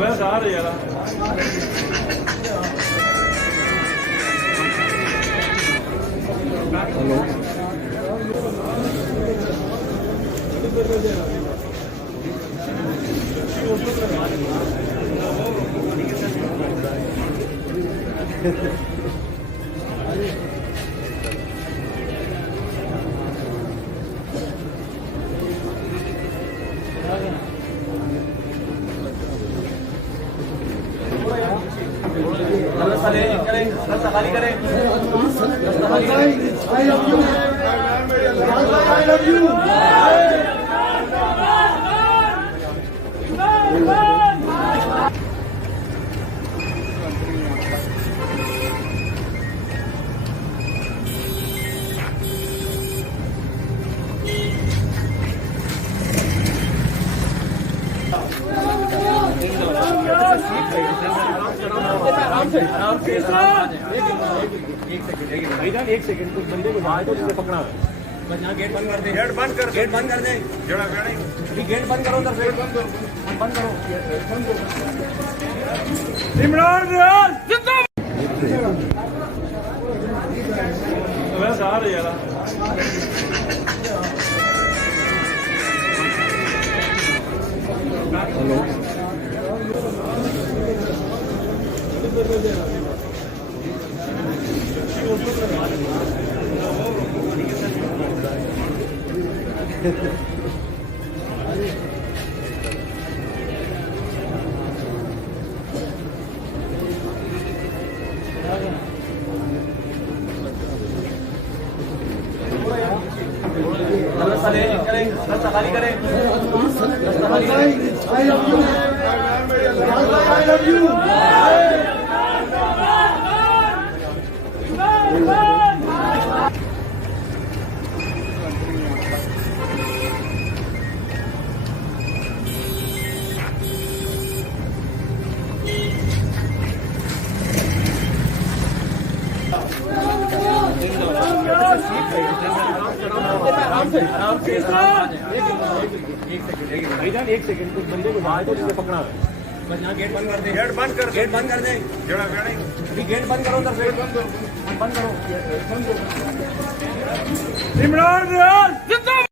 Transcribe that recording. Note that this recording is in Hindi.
वैसे आ रही यार हेलो खाली करें I love you. एक सेकंड कुछ बंदे को जाए तो जिसे पकड़ा है बस यहाँ गेट बंद कर दे गेट बंद कर दे जड़ा अभी गेट बंद करो उधर गेट बंद करो इमरान रियाज जिंदाबाद वैसे आ रही यार हेलो खाली करें I love you. एक सेकंड कुछ बंदे को जाए तो जिसे पकड़ा है बस यहाँ गेट बंद कर दे गेट बंद कर दे जड़ा अभी गेट बंद करो उधर गेट बंद करो इमरान रियाज जिंदाबाद